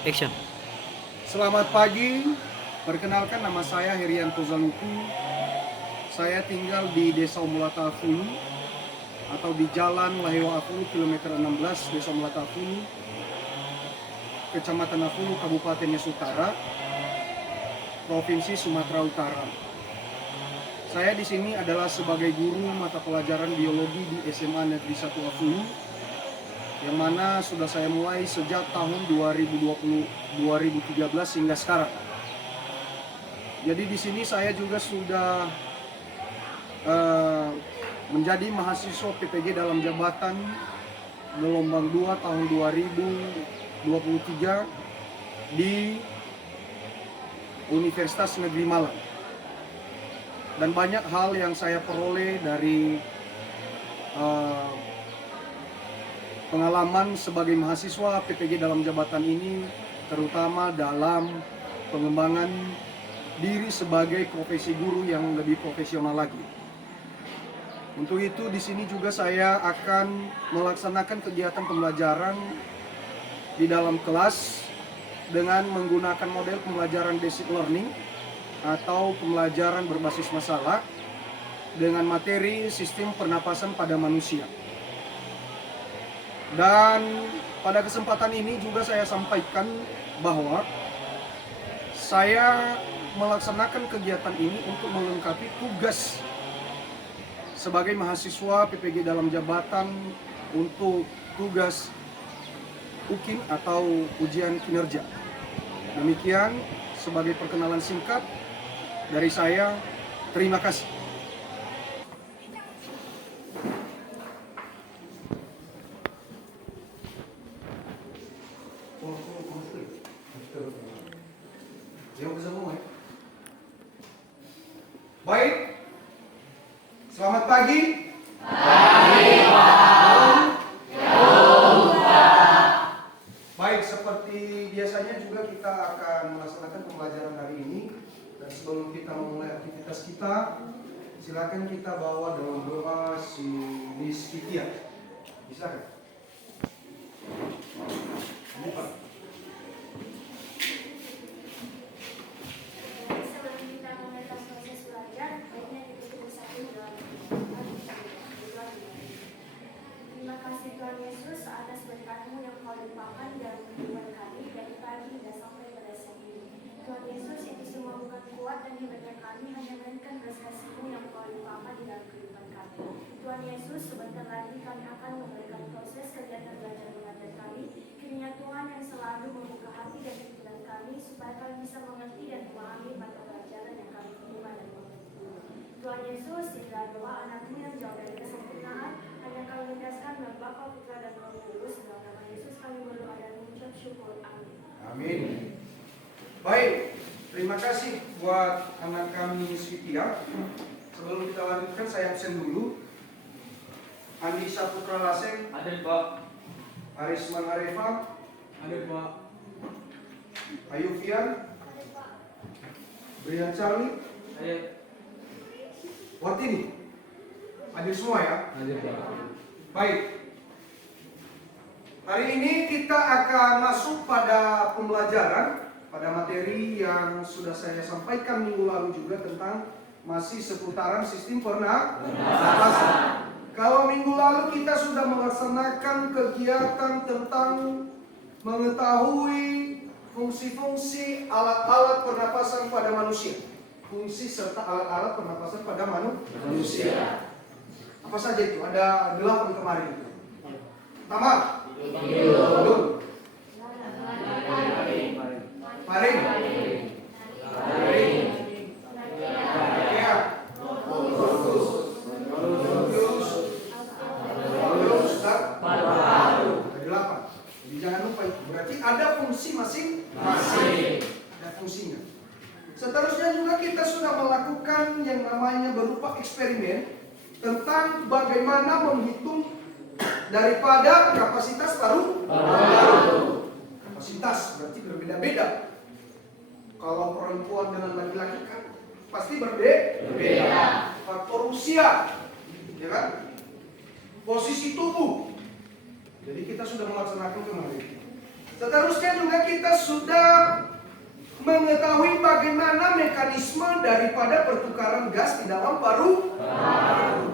Action. Selamat pagi, perkenalkan nama saya Herianto Zaluku. Saya tinggal di Desa Umulata Afulu atau di Jalan Lahewa Afulu kilometer 16 Desa Umulata Afulu, Kecamatan Afulu, Kabupaten Nias Utara, Provinsi Sumatera Utara. Saya di sini adalah sebagai guru mata pelajaran biologi di SMA Negeri 1 Afulu, yang mana sudah saya mulai sejak tahun 2013 hingga sekarang. Jadi di sini saya juga sudah menjadi mahasiswa PPG dalam jabatan gelombang 2 tahun 2023 di Universitas Negeri Malang. Dan banyak hal yang saya peroleh dari pengalaman sebagai mahasiswa PPG dalam jabatan ini, terutama dalam pengembangan diri sebagai profesi guru yang lebih profesional lagi. Untuk itu di sini juga saya akan melaksanakan kegiatan pembelajaran di dalam kelas dengan menggunakan model pembelajaran basic learning atau pembelajaran berbasis masalah dengan materi sistem pernapasan pada manusia. Dan pada kesempatan ini juga saya sampaikan bahwa saya melaksanakan kegiatan ini untuk melengkapi tugas sebagai mahasiswa PPG dalam jabatan untuk tugas UKIN atau ujian kinerja. Demikian sebagai perkenalan singkat dari saya. Terima kasih. Baik, selamat pagi. Baik, seperti biasanya juga kita akan melaksanakan pembelajaran hari ini. Dan sebelum kita memulai aktivitas kita, silakan kita bawa dalam doa si Niskitia. Silakan. Ini Pak. Sebelum kita mulai proses belajar, baiknya kita bersatu dalam doa. Terima kasih Tuhan Yesus atas berkat-Mu yang Kau limpahkan dalam kehidupan kami dari pagi hingga sampai pada siang ini. Tuhan Yesus, itu semua bukan kuat dan hebatnya kami, hanya melainkan belas kasih-Mu yang Kau limpahkan di dalam kehidupan kami. Tuhan Yesus, sebentar lagi kami akan memberikan proses kegiatan belajar mengajar kami. Kiranya Tuhan yang selalu membuka hati dan pikiran kami supaya kami bisa mengerti dan memahami mata pelajaran yang kami terima dan mengerti. Tuhan Yesus, inilah doa anak-Mu yang jauh dari kesempurnaan, hanya kami menegaskan dalam Bapa, Putra, dan Roh Kudus. Dalam nama Yesus kami berdoa dan mengucap syukur. Amin. Amin. Baik, terima kasih buat anak kami Niskitia. Sebelum kita lanjutkan, saya absen dulu. Andi Saputra Laseng, Ada Pak. Arisman Areva, Ada Pak. Ayu Fian, Brian Charlie, Ada. Wartini. Hadir semua ya? Ada Pak. Baik. Hari ini kita akan masuk pada pembelajaran, pada materi yang sudah saya sampaikan minggu lalu juga tentang masih seputaran sistem pernapasan. Kalau minggu lalu kita sudah melaksanakan kegiatan tentang mengetahui fungsi-fungsi alat-alat pernapasan pada manusia. Fungsi serta alat-alat pernapasan pada manusia. Apa saja itu? Ada 8 kemarin. Pertama, hidung. Faring. Leher. Paru-paru. Ada 8. Jadi jangan lupa itu. Berarti ada fungsi masing-masing. Ada fungsinya. Seterusnya juga kita sudah melakukan yang namanya berupa eksperimen tentang bagaimana menghitung daripada kapasitas paru-paru. Kapasitas berarti berbeda-beda. Kalau perempuan dengan laki-laki kan pasti berbeda. Faktor usia, ya kan? Posisi tubuh. Jadi kita sudah melaksanakan kemarin. Seterusnya juga kita sudah mengetahui bagaimana mekanisme daripada pertukaran gas di dalam paru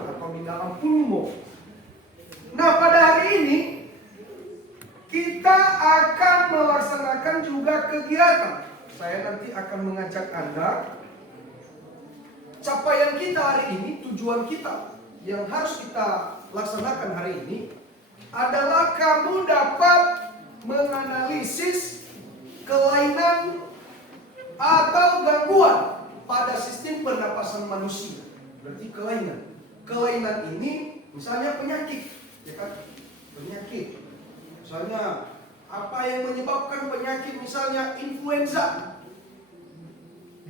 atau di dalam pulmo. Nah, pada hari ini kita akan melaksanakan juga kegiatan. Saya nanti akan mengajak Anda. Capaian kita hari ini, tujuan kita yang harus kita laksanakan hari ini adalah kamu dapat menganalisis kelainan atau gangguan pada sistem pernapasan manusia. Berarti kelainan. Kelainan ini misalnya penyakit, ya kan? Penyakit. Misalnya apa yang menyebabkan penyakit, misalnya influenza.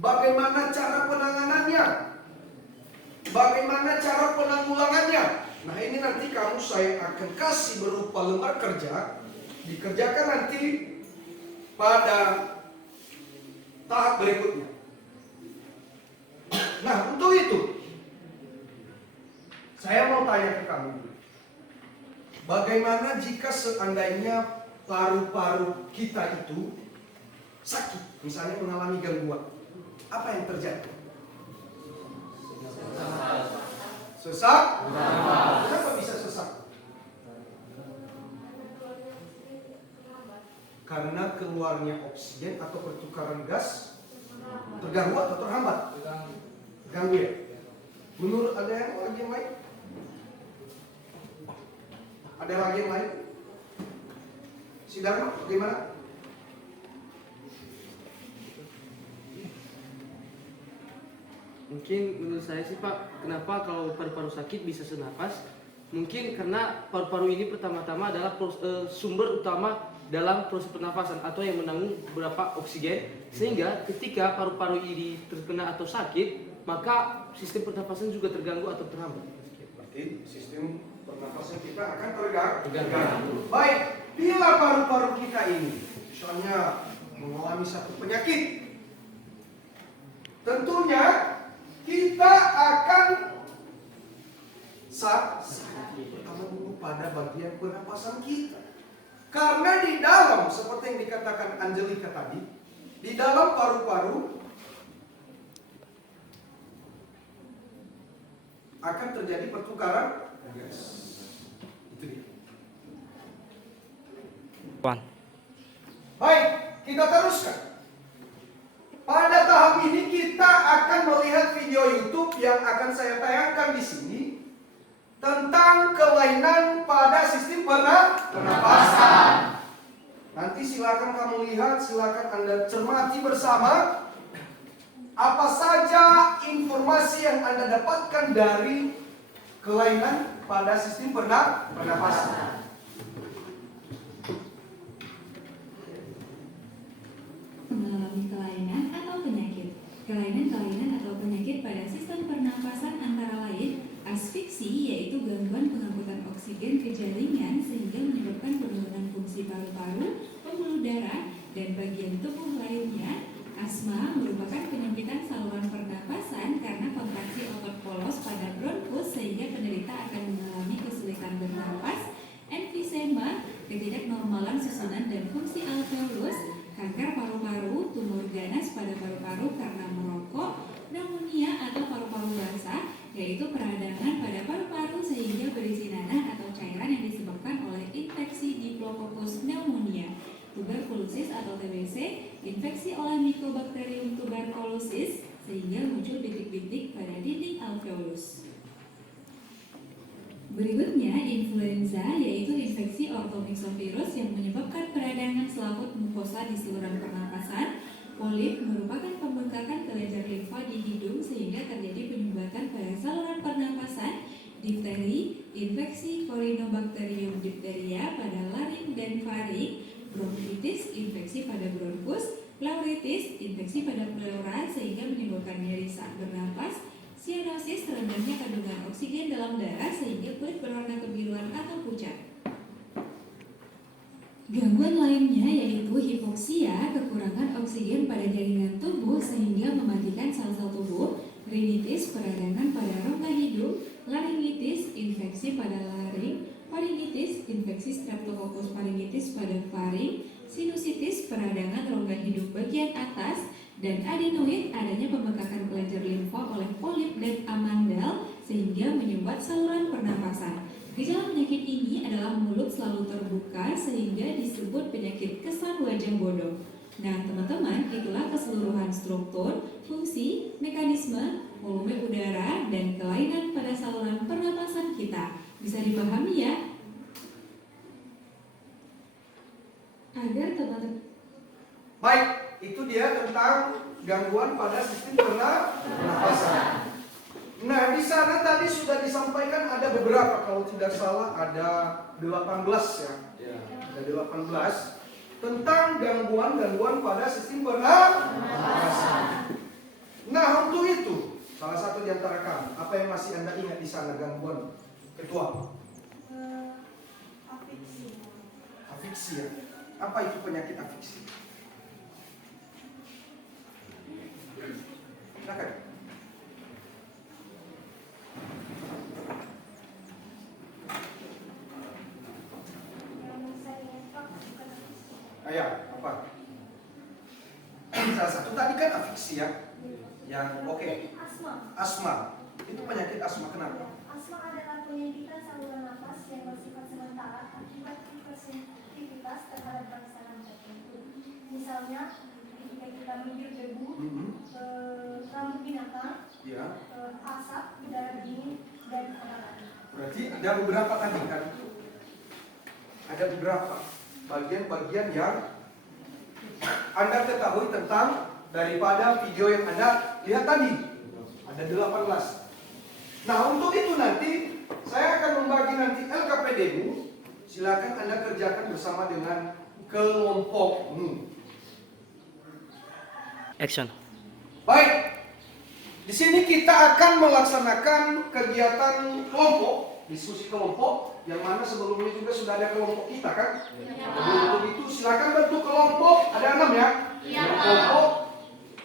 Bagaimana cara penanganannya? Bagaimana cara penanggulangannya? Nah, ini nanti saya akan kasih berupa lembar kerja, dikerjakan nanti pada tahap berikutnya. Nah, untuk itu saya mau tanya ke kamu, bagaimana jika seandainya paru-paru kita itu sakit, misalnya mengalami gangguan, apa yang terjadi? Sesak? Kenapa bisa sesak? Karena keluarnya oksigen atau pertukaran gas terganggu atau terhambat? Terganggu ya? Menurut ada lagi yang lain? Ada lagi yang lain? Si Dharma, bagaimana? Mungkin menurut saya sih Pak, kenapa kalau paru-paru sakit bisa senapas? Mungkin karena paru-paru ini pertama-tama adalah sumber utama dalam proses pernafasan atau yang menanggung beberapa oksigen, sehingga ketika paru-paru ini terkena atau sakit, maka sistem pernafasan juga terganggu atau terhambat. Berarti sistem pernafasan kita akan terganggu. Baik, bila paru-paru kita ini misalnya mengalami satu penyakit, tentunya kita akan sakit pertama dulu pada bagian pernapasan kita. Karena di dalam, seperti yang dikatakan Angelika tadi, di dalam paru-paru akan terjadi pertukaran gas. Itu dia. Baik, kita teruskan. Pada tahap ini kita akan melihat video YouTube yang akan saya tayangkan di sini tentang kelainan pada sistem pernapasan. Nanti silakan kamu lihat, silakan Anda cermati bersama apa saja informasi yang Anda dapatkan dari kelainan pada sistem pernapasan. Mengalami kelainan atau penyakit. Kelainan-kelainan atau penyakit pada sistem pernapasan antara lain asfiksi, yaitu gangguan pengangkutan oksigen ke jaringan sehingga menyebabkan penurunan fungsi paru-paru, pembuluh darah, dan bagian tubuh lainnya. Asma merupakan penyempitan saluran pernapasan karena kontraksi otot polos pada bronkus sehingga penderita akan mengalami kesulitan bernapas. Emfisema, ketidaknormalan susunan dan fungsi alveolus. Kanker paru-paru, tumor ganas pada paru-paru karena merokok, pneumonia atau paru-paru basah, yaitu peradangan pada paru-paru sehingga berisi nanah atau cairan yang disebabkan oleh infeksi Diplococcus pneumonia, tuberkulosis atau TBC, infeksi oleh Mycobacterium tuberculosis sehingga muncul bintik-bintik pada dinding alveolus. Berikutnya, influenza, yaitu infeksi ortomyxovirus yang menyebabkan peradangan selaput mukosa di saluran pernapasan. Polip merupakan pembengkakan kelenjar limfa di hidung sehingga terjadi penyumbatan pada saluran pernapasan. Difteri, infeksi Corynebacterium diphtheria pada laring dan faring. Bronkitis, infeksi pada bronkus. Pleuritis, infeksi pada pleura sehingga menyebabkan nyeri saat bernapas. Sianosis, rendahnya kandungan oksigen dalam darah sehingga kulit berwarna kebiruan atau pucat. Gangguan lainnya yaitu hipoksia, kekurangan oksigen pada jaringan tubuh sehingga mematikan sel-sel tubuh. Rinitis, peradangan pada rongga hidung. Laringitis, infeksi pada laring. Faringitis, infeksi Streptococcus pharyngitis pada faring. sinusitis peradangan rongga hidup bagian atas, dan adenoid adanya pembengkakan kelenjar limfa oleh polip dan amandel sehingga menyumbat saluran pernapasan. Gejala penyakit ini adalah mulut selalu terbuka sehingga disebut penyakit kesan wajah bodoh. Nah teman-teman, itulah keseluruhan struktur, fungsi, mekanisme, volume udara, dan kelainan pada saluran pernapasan kita. Bisa dipahami ya? Agar teman-teman... Baik, itu dia tentang gangguan pada sistem pernapasan. Nah, di sana tadi sudah disampaikan ada beberapa, kalau tidak salah ada 18 ya. Ada 18 tentang gangguan-gangguan pada sistem pernapasan. Nah, untuk itu, salah satu di antara kami, apa yang masih Anda ingat di sana gangguan? Ketua. Afiksi ya. Apa itu penyakit afiksi? Silakan. Ayah, apa? Salah satu tadi kan afiksi ya. Yang oke. Asma. Itu penyakit asma kenapa? Asma adalah penyempitan saluran nafas yang bersifat sementara akibat hipersensitivitas terhadap rangsangan tertentu. Misalnya, ketika kita menghirup debu, rambut binatang, Ya. asap, udara dingin, dan lain. Berarti ada beberapa tadi kan? Ada beberapa bagian-bagian yang Anda ketahui tentang daripada video yang Anda lihat tadi. Ada 18. Nah, untuk itu nanti saya akan membagi nanti LKPD-mu. Silakan Anda kerjakan bersama dengan kelompokmu. Action. Baik. Di sini kita akan melaksanakan kegiatan kelompok, diskusi kelompok, yang mana sebelumnya juga sudah ada kelompok kita kan? Untuk itu silakan bentuk kelompok, ada 6 ya?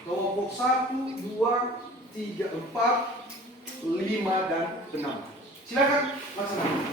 Kelompok 1, 2, 3, 4, 5, dan 6. Silakan laksanakan.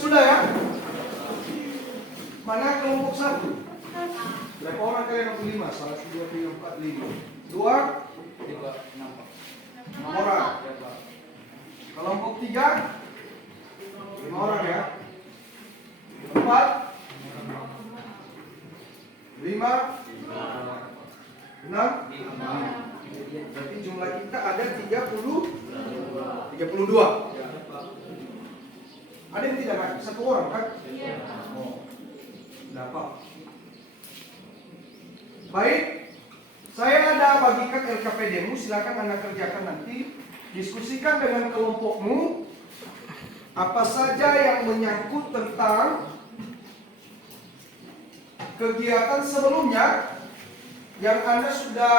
Sudah ya? Mana kelompok 1? Berapa orang kalian yang 5? 1, 2, 3, 4, 5. 2, 6 orang. Kelompok 3, 5 orang ya. 4, 5, 6. Berarti jumlah kita ada 32. Ada yang tidak naik? 1 orang kan? Oh, dapat. Baik, saya ada bagikan LKPD-mu, silakan Anda kerjakan nanti. Diskusikan dengan kelompokmu apa saja yang menyangkut tentang kegiatan sebelumnya yang Anda sudah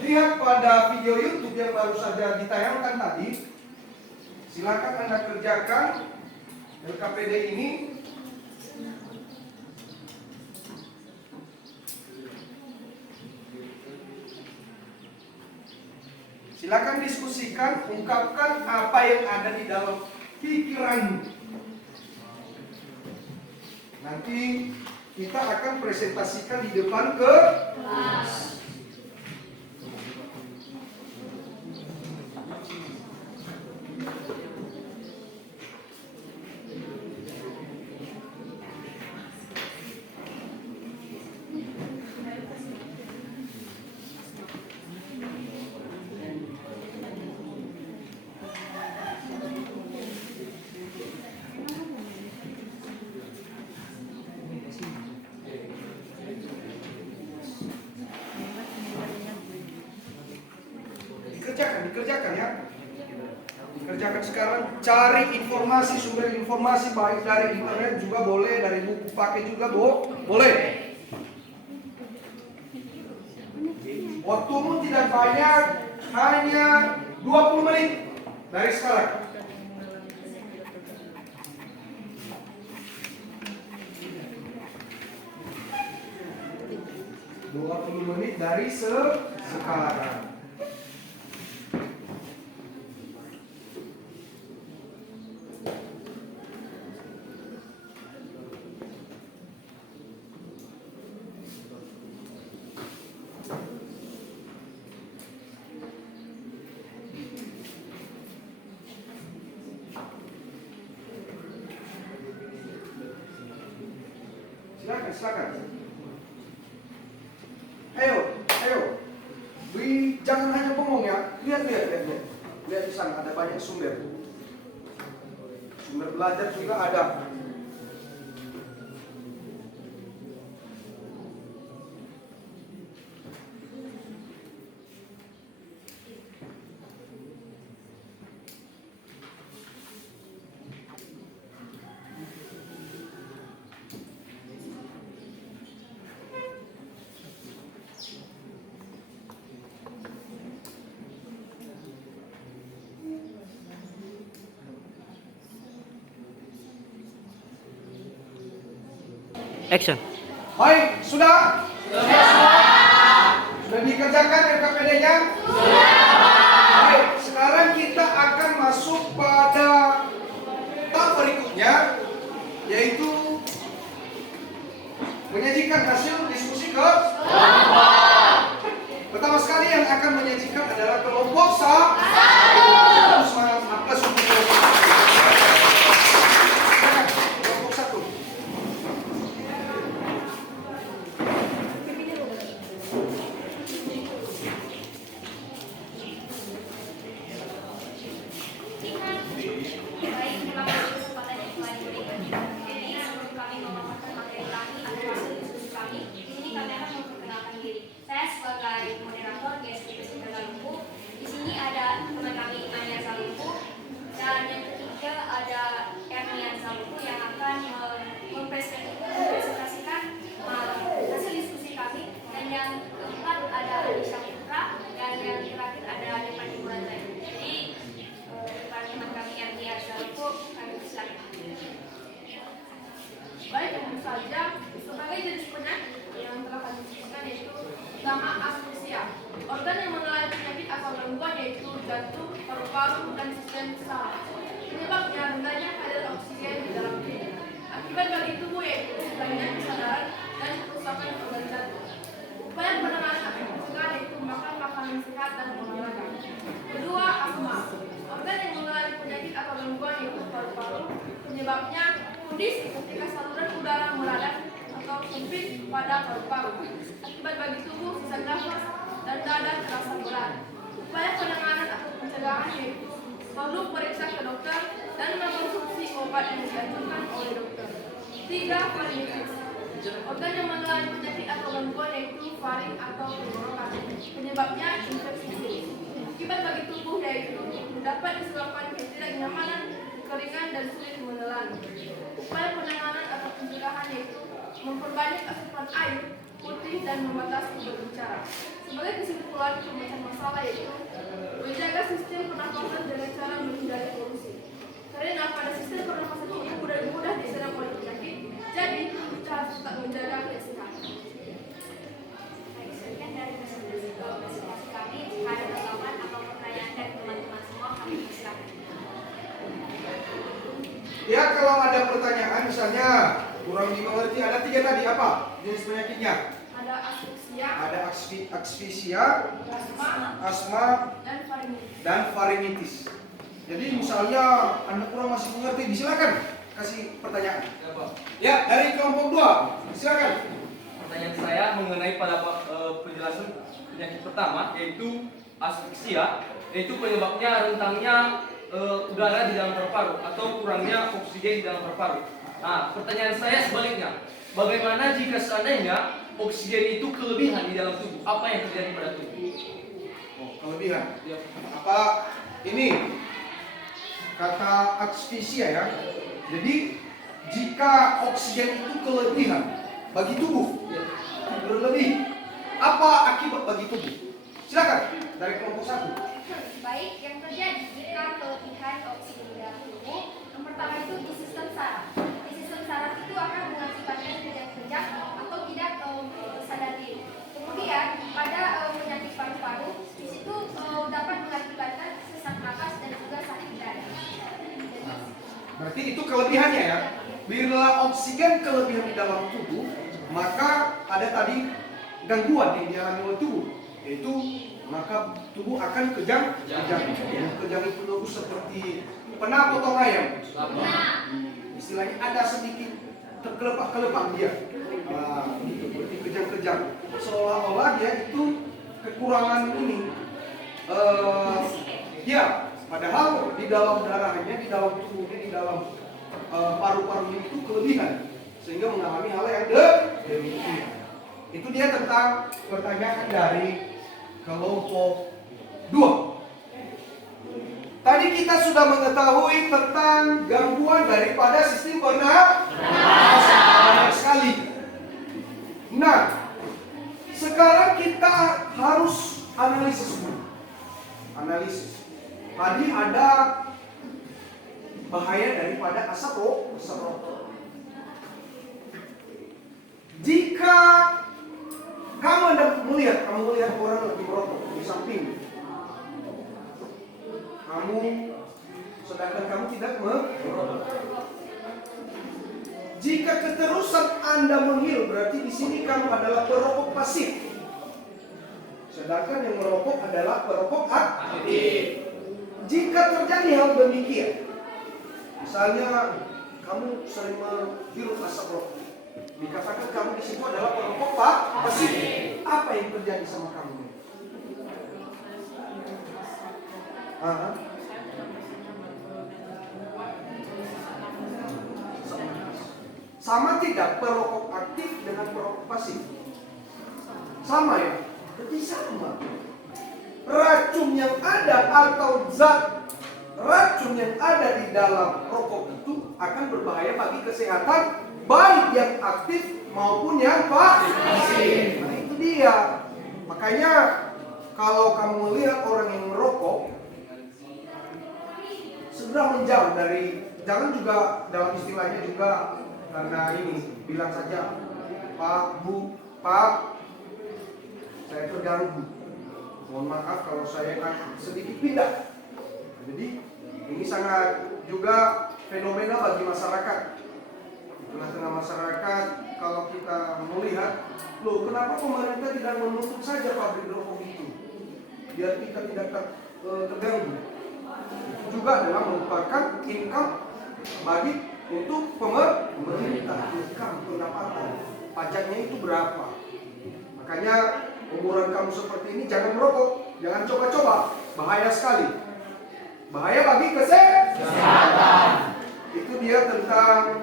lihat pada video YouTube yang baru saja ditayangkan tadi. Silakan Anda kerjakan LKPD ini. Silakan diskusikan, ungkapkan apa yang ada di dalam pikiranmu. Nanti kita akan presentasikan di depan kelas. dikerjakan ya. Dikerjakan sekarang, cari informasi, sumber informasi baik dari internet juga boleh, dari buku pakai juga boleh. Waktumu tidak banyak, hanya 20 menit dari sekarang. Menit dari sekarang. Silakan. Ayo. Jangan hanya bengong ya. Lihat. Lihat di sana ada banyak sumber. Sumber belajar juga ada. Action. Baik, sudah? Sudah dikerjakan LKPD-nya? Baik, sekarang kita akan masuk pada tahap berikutnya, yaitu menyajikan hasil diskusi ke kelompok. Pertama sekali yang akan menyajikan adalah kelompok satu. Semangat aplaus untuk kelompok satu. Kelompok satu. Saya sebagai moderator GSP Lumpuh. Di sini ada teman kami Ania Salumpuh dan yang ketiga ada Ernian Salumpuh yang akan mempresentasikan hasil diskusi kami, dan yang keempat ada Anisha Putra, dan yang terakhir ada Depan Iburantai. Jadi teman kami Ernian Salumpuh, kami silakan. Baik, tentu saja sebagai jenis penyakit yang telah kami diskusikan yaitu pertama asfiksia, organ yang mengalami penyakit atau gangguan yaitu jantung, paru-paru, dan sistem saraf. Penyebabnya rendahnya kadar oksigen di dalam tubuh. Akibat bagi tubuh yaitu kelainan kesadaran dan kerusakan organ jantung. Upaya penanganan akan pencegahan yaitu makan makanan sehat dan olahraga. Kedua, asma, organ yang mengalami penyakit atau gangguan yaitu paru-paru. Penyebabnya kondisi ketika saluran udara meradat atau sempit pada paru-paru. Akibat bagi tubuh sesak nafas dan dada terasa berat. Upaya penanganan atau pencegahan yaitu perlu periksa ke dokter dan mengkonsumsi obat yang dianjurkan oleh dokter. Tiga, faringitis, organ yang mengalami penyakit atau gangguan yaitu faring atau tenggorokan. Penyebabnya infeksi virus. Akibat bagi tubuh yaitu dapat disebabkan ketidaknyamanan, kekeringan, dan sulit menelan. Upaya penanganan atau pencegahan yaitu memperbanyak asupan air putih dan membatasi berbicara. Sebagai kesimpulan pemecahan masalah yaitu menjaga sistem pernafasan dengan cara menghindari polusi. Karena pada sistem pernafasan ini mudah diserang oleh penyakit, jadi kita harus tetap menjaga kesehatan. Sekian dari presentasi kami. Jika ada pertanyaan atau pertanyaan dari teman-teman semua, kami silakan. Ya, kalau ada pertanyaan misalnya kurang dimengerti, ada tiga tadi apa jenis penyakitnya? Ada asfiksia, Ada asfisia, asma, dan faringitis. dan faringitis. Jadi misalnya Anda kurang masih mengerti, silakan kasih pertanyaan. Ya, dari kelompok 2, silakan. Pertanyaan saya mengenai pada penjelasan penyakit pertama, yaitu asfiksia, yaitu penyebabnya rentangnya udara di dalam paru-paru atau kurangnya oksigen di dalam paru-paru. Nah, pertanyaan saya sebaliknya, bagaimana jika seandainya oksigen itu kelebihan di dalam tubuh? Apa yang terjadi pada tubuh? kelebihan. Ya. Apa ini kata asphyxia ya? Jadi jika oksigen itu kelebihan bagi tubuh, berlebih, apa akibat bagi tubuh? Silakan dari kelompok 1. Baik, yang terjadi jika kelebihan oksigen di dalam tubuh, yang pertama itu di sistem saraf. Di sistem saraf itu akan mengakibatkan kejang-kejang atau tidak sadar diri. Kemudian pada penyakit paru-paru, di situ dapat mengakibatkan sesak napas dan juga sakit dada. Berarti itu kelebihannya ya. Bila oksigen kelebihan di dalam tubuh, maka ada tadi gangguan yang dialami oleh tubuh, yaitu maka tubuh akan kejang-kejang. Kejang itu dulu seperti pernah potong ayam. Istilahnya ada sedikit terkelepak-kelepak dia. Itu berarti kejang-kejang. Seolah-olah dia itu kekurangan ini. Ya, padahal di dalam darahnya, di dalam tubuhnya, di dalam paru-parunya itu kelebihan, sehingga mengalami hal yang demikian. Itu dia tentang pertanyaan dari kelompok 2. Tadi kita sudah mengetahui tentang gangguan daripada sistem pernafasan. Banyak sekali. Nah, sekarang kita harus analisis dulu. Analisis. Tadi ada bahaya daripada asap rokok. Jika kamu melihat orang lagi merokok di samping kamu, sedangkan kamu tidak merokok. Jika keterusan Anda menghirup, berarti di sini kamu adalah perokok pasif. Sedangkan yang merokok adalah perokok aktif. Jika terjadi hal demikian, misalnya kamu sering menghirup asap rokok, dikatakan kamu di situ adalah perokok pasif. Apa yang terjadi sama kamu? Sama tidak perokok aktif dengan perokok pasif? Sama ya? Jadi sama. Racun yang ada atau zat racun yang ada di dalam rokok itu akan berbahaya bagi kesehatan, baik yang aktif maupun yang pasif. Nah itu dia. Makanya kalau kamu melihat orang yang merokok, segera menjauh dari, jangan juga dalam istilahnya juga karena ini bilang saja Pak, Bu, Pak, saya terganggu. Mohon maaf kalau saya kan sedikit pindah. Jadi ini sangat juga fenomena bagi masyarakat. Di tengah-tengah masyarakat kalau kita melihat, loh kenapa pemerintah tidak menutup saja pabrik rokok itu biar kita tidak terganggu. Itu juga adalah merupakan income bagi untuk pemerintah, income pendapatan. Pajaknya itu berapa? Makanya umuran kamu seperti ini jangan merokok, jangan coba-coba, bahaya sekali. Bahaya bagi kesehatan. Itu dia tentang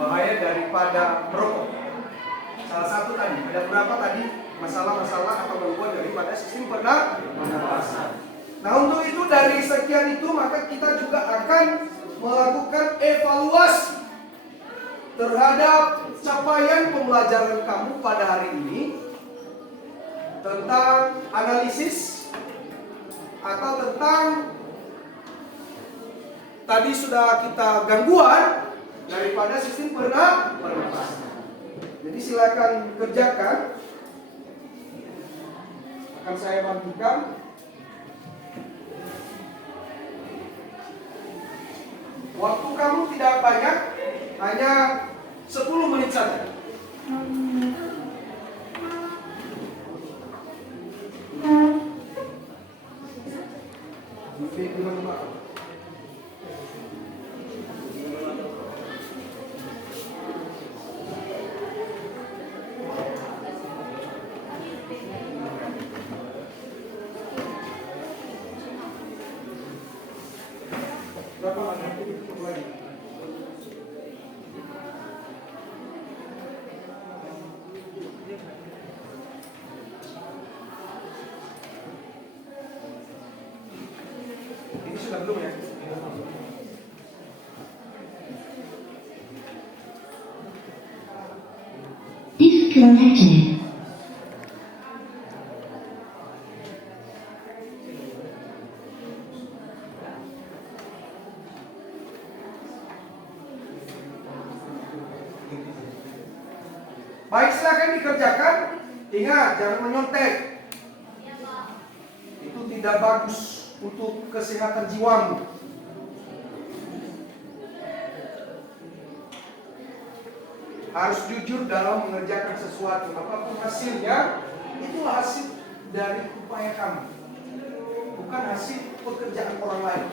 bahaya daripada merokok. Salah satu tadi, ada berapa tadi masalah-masalah atau gangguan daripada sistem pernafasan. Nah untuk itu dari sekian itu maka kita juga akan melakukan evaluasi terhadap capaian pembelajaran kamu pada hari ini tentang analisis atau tentang tadi sudah kita gangguan daripada sistem pernafasan. Jadi silakan kerjakan. Akan saya bagikan. Waktu kamu tidak banyak, hanya 10 menit saja. sudah belum ya? Disconnected. Baik, silakan dikerjakan. Ingat, jangan menyontek. Itu tidak bagus untuk kesehatan jiwamu. Harus jujur dalam mengerjakan sesuatu. Apapun hasilnya, itulah hasil dari upaya kamu, bukan hasil pekerjaan orang lain.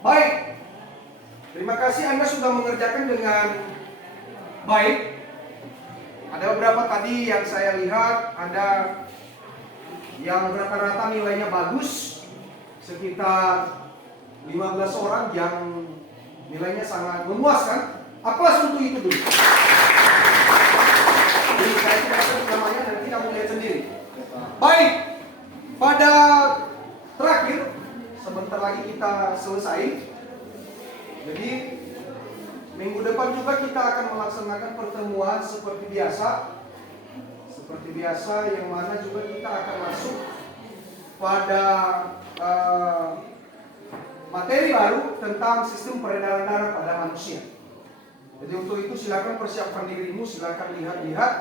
Baik, terima kasih Anda sudah mengerjakan dengan baik. Ada beberapa tadi yang saya lihat, ada yang rata-rata nilainya bagus, sekitar 15 orang yang nilainya sangat memuaskan. Aplaus untuk itu dulu. Jadi saya tidak sebut namanya, nanti kamu lihat sendiri. Baik, pada terakhir, sebentar lagi kita selesai. Jadi minggu depan juga kita akan melaksanakan pertemuan seperti biasa. Seperti biasa, yang mana juga kita akan masuk pada materi baru tentang sistem peredaran darah pada manusia. Jadi untuk itu silakan persiapkan dirimu, silakan lihat-lihat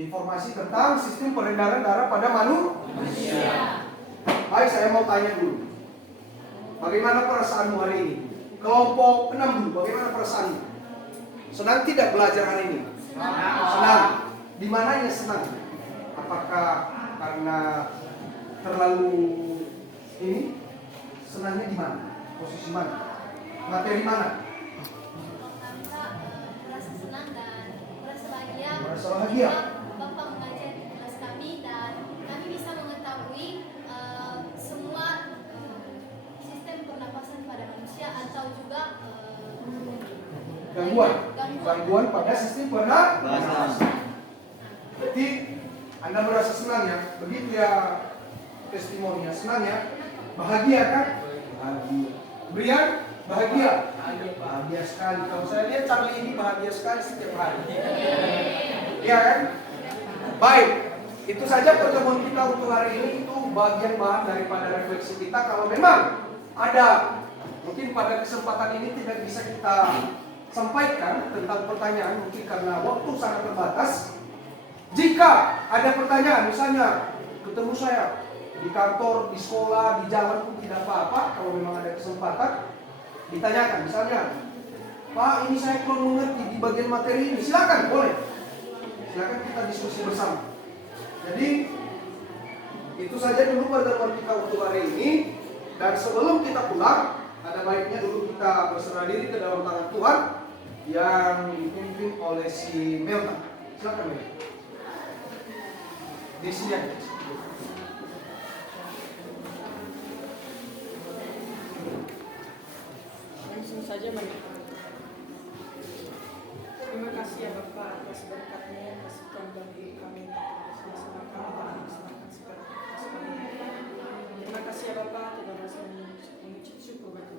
informasi tentang sistem peredaran darah pada manusia. Baik, saya mau tanya dulu. Bagaimana perasaanmu hari ini? Kelompok 6 dulu, bagaimana perasaanmu? Senang tidak belajar hari ini? Senang. Di mananya senang? Apakah karena terlalu ini? Senangnya di mana? Posisi mana? Materi mana? Merasa senang dan merasa bahagia. Merasa bahagia. Bapak mengajar di kelas kami dan kami bisa mengetahui semua sistem pernapasan pada manusia atau juga gangguan pada sistem pernapasan. Berarti Anda merasa senang ya? Begitu ya testimoninya, senang ya? Bahagia kan? Bahagia. Brian, bahagia? Bahagia sekali. Kalau saya lihat Charlie ini bahagia sekali setiap hari. Iya kan? Baik, itu saja pertemuan kita untuk hari ini. Itu bagian bahan daripada refleksi kita. Kalau memang ada, mungkin pada kesempatan ini tidak bisa kita sampaikan tentang pertanyaan, mungkin karena waktu sangat terbatas. Jika ada pertanyaan, misalnya ketemu saya di kantor, di sekolah, di jalan pun tidak apa-apa. Kalau memang ada kesempatan, ditanyakan. Misalnya, Pak, ini saya kurang mengerti di bagian materi ini. Silakan, boleh. Silakan kita diskusi bersama. Jadi, itu saja dulu pertemuan kita untuk hari ini. Dan sebelum kita pulang, ada baiknya dulu kita berserah diri ke dalam tangan Tuhan yang dipimpin oleh si Melta. Silakan, Melta. Di sini aja. Langsung saja menyapa. Terima kasih ya Bapak atas berkat-Mu, atas Tuhan bagi kami bersama kami dan melaksanakan segala tugas kami. Terima kasih ya Bapak, tidak rasa mengucap syukur bagi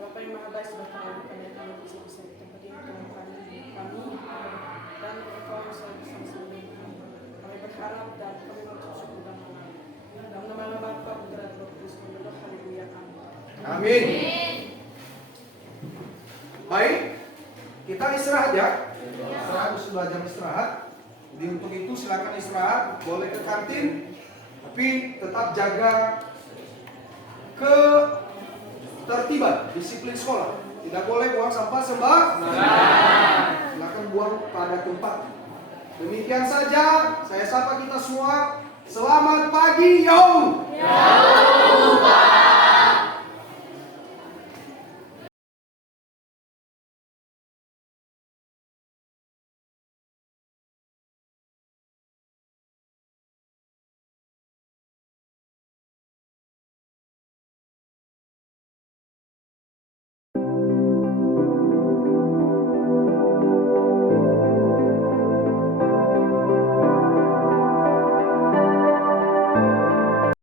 Bapak yang Maha Baik sudah terlalukan dan kami bisa di tempat ini Tuhan kami dan Engkau yang selalu bersama dengan kami. Kami berharap dan kami mengucap syukur dan mengenal. Dalam nama Bapa, Putra dan Roh Kudus, berdoa haleluya amin. Amin. Baik, kita istirahat ya. Istirahat, sudah jam istirahat. Jadi untuk itu silakan istirahat, boleh ke kantin, tapi tetap jaga ketertiban, disiplin sekolah. Tidak boleh buang sampah sembarangan. Silakan buang pada tempat. Demikian saja, saya sapa kita semua. Selamat pagi, yo!